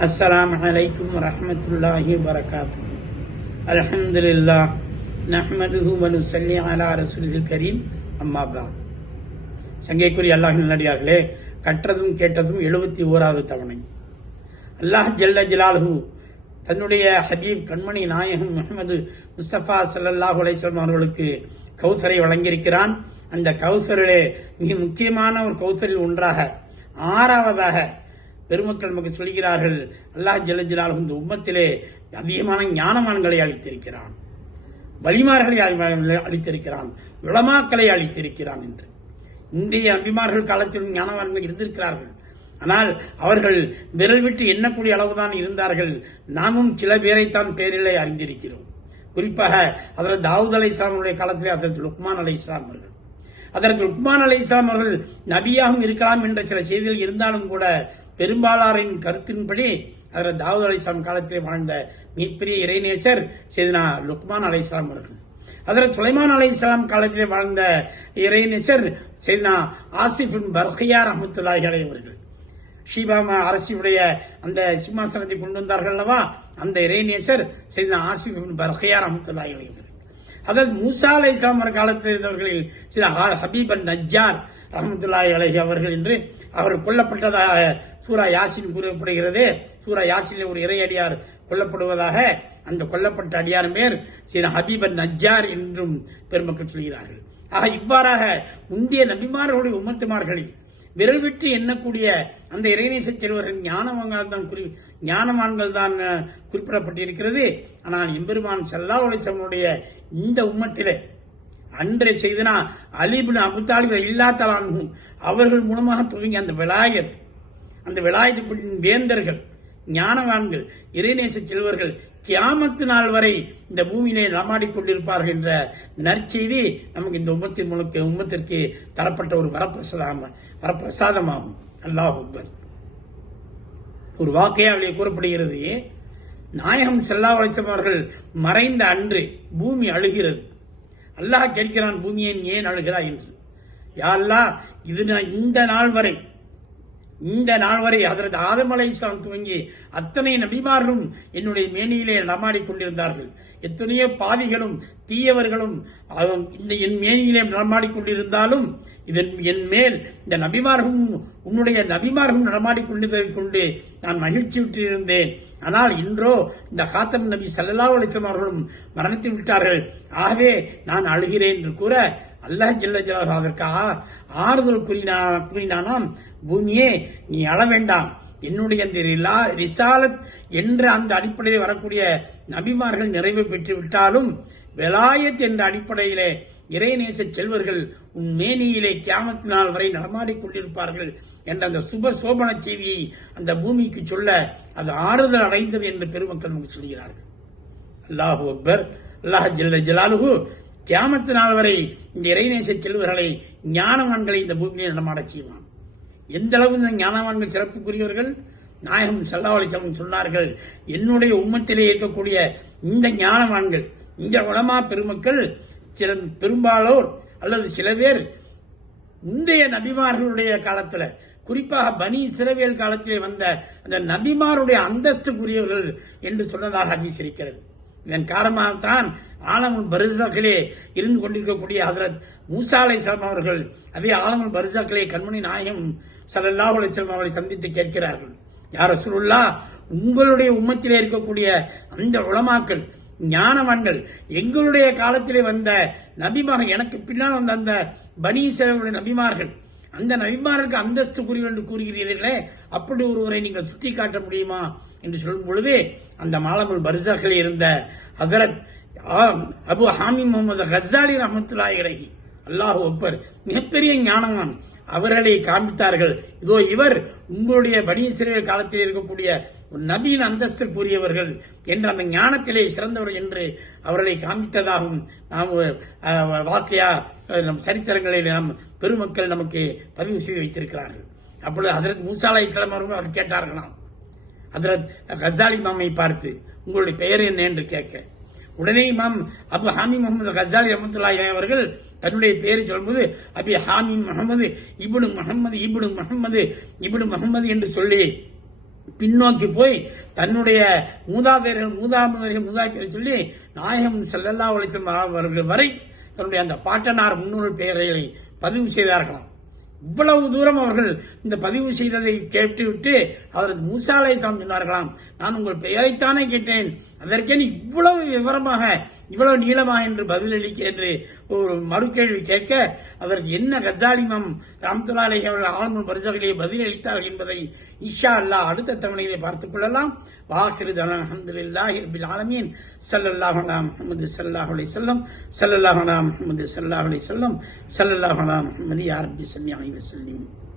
السلام عليكم ورحمة الله وبركاته الحمد لله نحمده ونصلي على رسوله الكريم أما بعد சங்கைக்குரிய அல்லாஹ் நல்லடியார்களே கற்றதும் கேட்டதும் எழுபத்தி ஓராவது தவணை அல்லாஹ் ஜல்ல ஜலாலுஹு தன்னுடைய ஹபீப் கண்மணி நாயகம் முகமது முஸ்தபா ஸல்லல்லாஹு அலைஹி வஸல்லம் அவர்களுக்கு கௌசரை வழங்கியிருக்கிறான் அந்த கௌசரிலே மிக முக்கியமான ஒரு கௌசரில் ஒன்றாக ஆறாவதாக பெருமக்கள் நமக்கு சொல்கிறார்கள் அல்லாஹ் ஜல்ல இந்த உம்மத்திலே அதிகமான ஞானமான்களை அளித்திருக்கிறான். வலிமார்களை அளித்திருக்கிறான். உளமாக்களை அளித்திருக்கிறான் என்று. இன்றைய அபிமார்கள் காலத்திலும் ஞானவான்கள் இருந்திருக்கிறார்கள். ஆனால் அவர்கள் விரல் விட்டு எண்ணக்கூடிய அளவுதான் இருந்தார்கள். நாமும் சில பேரைத்தான் பேரிலே அறிந்திருக்கிறோம். குறிப்பாக அதற்கு தாவூத் அலை இஸ்லாமுடைய காலத்திலே அதற்கு லுக்மான் அலை இஸ்லாம் அவர்கள். அதற்கு லுக்மான் அலை இஸ்லாம் அவர்கள் நபியாகவும் இருக்கலாம் என்ற சில செய்திகள் இருந்தாலும் கூட பெரும்பாலாரின் கருத்தின்படி அதில் தாவூத் அலிஸ்லாம் காலத்திலே வாழ்ந்த மிகப்பெரிய இறைநேசர் செய்தனா லுக்மான் அலை இஸ்லாம் அவர்கள். அதில் சுலைமான் அலை இஸ்லாம் காலத்திலே வாழ்ந்த இறைநேசர் செய்தனா ஆசிஃபின் பர்கியா ரஹமத்துல்லாஹி அலை அவர்கள். ஷீபாமா அரசியுடைய அந்த சிம்மாசனத்தை கொண்டு வந்தார்கள் அல்லவா? அந்த இறைநேசர் செய்த ஆசிஃபின் பர்கியா ரஹமத்துல்லாஹி அலை அவர்கள். அதாவது மூசா அலை இஸ்லாம் காலத்தில் இருந்தவர்களில் சில ஹபீபன் நஜ்ஜார் ரஹமத்துல்லாஹி அலஹி அவர்கள் என்று அவர் கொல்லப்பட்டதாக சூரா யாசின் கூறப்படுகிறது. சூரா யாசினில் ஒரு இறையடியார் கொல்லப்படுவதாக அந்த கொல்லப்பட்ட அடியார் பேர் சீன ஹபீபன் நஜ்ஜார் என்றும் பெருமக்கள் சொல்கிறார்கள். ஆக இவ்வாறாக முந்தைய நபிமார்களுடைய உமத்துமார்களில் விரல் விட்டு எண்ணக்கூடிய அந்த இறைநேச செல்வர்கள் ஞானவான்கள் தான் குறி ஞானவான்கள் தான் குறிப்பிடப்பட்டிருக்கிறது. ஆனால் எம்பெருமான் சல்லா உலைசவனுடைய இந்த உம்மத்திலே அன்றை செய்தனா அலிபின் அபுத்தாலிபர் இல்லாத்தலானும் அவர்கள் மூலமாக துவங்கி அந்த விலாயத் அந்த விலாயத்தின் வேந்தர்கள் ஞானவான்கள் இறைநேச செல்வர்கள் கியாமத்து நாள் வரை இந்த பூமியிலே நடமாடிக்கொண்டிருப்பார்கள் என்ற நற்செய்தி நமக்கு இந்த உம்மத்தின் மூலக்கு உம்மத்திற்கு தரப்பட்ட ஒரு வரப்பிரசாதம் வரப்பிரசாதமாகும். அல்லாஹ் அக்பர். ஒரு அவளை கூறப்படுகிறது நாயகம் செல்லா அவர்கள் மறைந்த அன்று பூமி அழுகிறது. அல்லாஹ் கேட்கிறான் பூமியை ஏன் அழுகிறாய் என்று. யா அல்லாஹ் இது நான் இந்த நாள் வரை இந்த நாள் வரை அதற்கு ஆதம் அலை இஸ்லாம் துவங்கி அத்தனை நபிமார்களும் என்னுடைய மேனியிலே நடமாடி கொண்டிருந்தார்கள். எத்தனையோ பாதிகளும் தீயவர்களும் இந்த என் மேனியிலே நடமாடி கொண்டிருந்தாலும் இதன் என் மேல் இந்த நபிமார்களும் உன்னுடைய நபிமார்களும் நடமாடிக் கொண்டு நான் மகிழ்ச்சி விட்டிருந்தேன் ஆனால் இன்றோ இந்த காத்தம் நபி சல்லா அலைஹி அவர்களும் மரணித்து விட்டார்கள். ஆகவே நான் அழுகிறேன் என்று கூற அல்லாஹ் ஜல்ல ஜலாலுஹு ஆறுதல் கூறினா கூறினானாம் பூமியே நீ அழ வேண்டாம். என்னுடைய அந்த ரிலா- ரிசாலத் என்ற அந்த அடிப்படையில் வரக்கூடிய நபிமார்கள் நிறைவு பெற்று விட்டாலும் வெலாயத் என்ற அடிப்படையிலே இறைநேச செல்வர்கள் உன் மேனியிலே கியாமத்து நாள் வரை நடமாடிக்கொண்டிருப்பார்கள் என்ற அந்த சுப சோபன செய்தியை அந்த பூமிக்கு சொல்ல அது ஆறுதல் அடைந்தது என்று பெருமக்கள் நமக்கு சொல்கிறார்கள். அல்லாஹு அக்பர் அல்லாஹ் ஜில்ல ஜலாலுகு கியாமத்து நாள் வரை இந்த இறைநேச செல்வர்களை ஞானவான்களை இந்த பூமியில் நடமாடச் செய்வான். எந்த அளவு இந்த ஞானவான்கள் சிறப்புக்குரியவர்கள்? நாயகம் சல்லா சொன்னார்கள் என்னுடைய உம்மத்திலே இருக்கக்கூடிய இந்த ஞானவான்கள் இந்த உலமா பெருமக்கள் சில பெரும்பாலோர் அல்லது சில பேர் முந்தைய நபிமார்களுடைய காலத்தில் குறிப்பாக பனி சிறவியல் காலத்திலே வந்த அந்த நபிமாருடைய அந்தஸ்துக்குரியவர்கள் என்று சொன்னதாக ஹதீஸ் இருக்கிறது இதன் காரணமாகத்தான் ஆலமுல் பரிசாக்களே இருந்து கொண்டிருக்கக்கூடிய ஹதரத் மூசா அலை அவர்கள் அதே ஆலமுல் பரிசாக்களே கண்மணி நாயகம் ஸல்லல்லாஹு அலைஹி வஸல்லம் அவரை சந்தித்து கேட்கிறார்கள். யார் ரசூலுல்லா உங்களுடைய உம்மத்திலே இருக்கக்கூடிய அந்த உளமாக்கள் ஞானவான்கள். எங்களுடைய காலத்திலே வந்த நபிமார்கள் எனக்கு பின்னால் வந்த அந்த பனீசருடைய நபிமார்கள். அந்த நபிமாருக்கு அந்தஸ்து குறிகள் என்று கூறுகிறீர்களே அப்படி ஒருவரை நீங்கள் சுட்டி காட்ட முடியுமா என்று சொல்லும் பொழுது அந்த மாலமுல் பரிசாக்கில் இருந்த ஹசரத் அபு ஹாமி முகமது ஹசாலி ரஹமத்துல்லாஹி அலைஹி அல்லாஹு அக்பர் மிகப்பெரிய ஞானவான். அவர்களை காண்பித்தார்கள். இதோ இவர் உங்களுடைய பனிய சிறிய காலத்தில் இருக்கக்கூடிய ஒரு நபியின் அந்தஸ்திற்குரியவர்கள் என்ற அந்த ஞானத்திலே சிறந்தவர் என்று அவர்களை காண்பித்ததாகவும் நாம் வாக்கையா நம் சரித்திரங்களில் நம் பெருமக்கள் நமக்கு பதிவு செய்து வைத்திருக்கிறார்கள். அப்பொழுது அதரத் மூசாலா இஸ்லாம் அவர்கள் அவர் கேட்டார்களாம். அதரத் கசாலி மாமை பார்த்து உங்களுடைய பெயர் என்ன என்று கேட்க உடனே இமாம் அபு ஹாமி முகமது கசாலி ரஹமத்துல்லாஹி அவர்கள் தன்னுடைய பெயரை சொல்லும்போது அபி ஹாமி முகமது இபுனு முகமது இபுனு முகமது இபுனு முகமது என்று சொல்லி பின்னோக்கி போய் தன்னுடைய மூதாதையர்கள் மூதாமுதர்கள் மூதாக்கியர் சொல்லி நாயகம் செல்லல்லா உழைக்கும் அவர்கள் வரை தன்னுடைய அந்த பாட்டனார் முன்னூறு பெயர்களை பதிவு செய்தார்களாம். இவ்வளவு தூரம் அவர்கள் இந்த பதிவு செய்ததை கேட்டுவிட்டு அவர் மூசாலை அலைஹிஸ்ஸலாம் சொன்னார்களாம். நான் உங்கள் பெயரைத்தானே கேட்டேன். அதற்கே இவ்வளவு விவரமாக இவ்வளவு நீளமா என்று பதிலளிக்க என்று ஒரு மறுகேள்வி கேட்க அதற்கு என்ன கஜாலிமம்? ராம்துலாலை அவர்கள் ஆளுநர் பரிசோதனையை பதிலளித்தார்கள் என்பதை இஷா அல்லாஹ் அடுத்த தவணையிலே பார்த்துக் கொள்ளலாம். வாஹிரு அல்ஹம்துலில்லாஹி ரபில் ஆலமீன். ஸல்லல்லாஹு முகமது முஹம்மது ஸல்லல்லாஹு அலைஹி வஸல்லம். ஸல்லல்லாஹு அலா முஹம்மது ஸல்லல்லாஹு அலைஹி வஸல்லம். ஸல்லல்லாஹு அலா முஹம்மது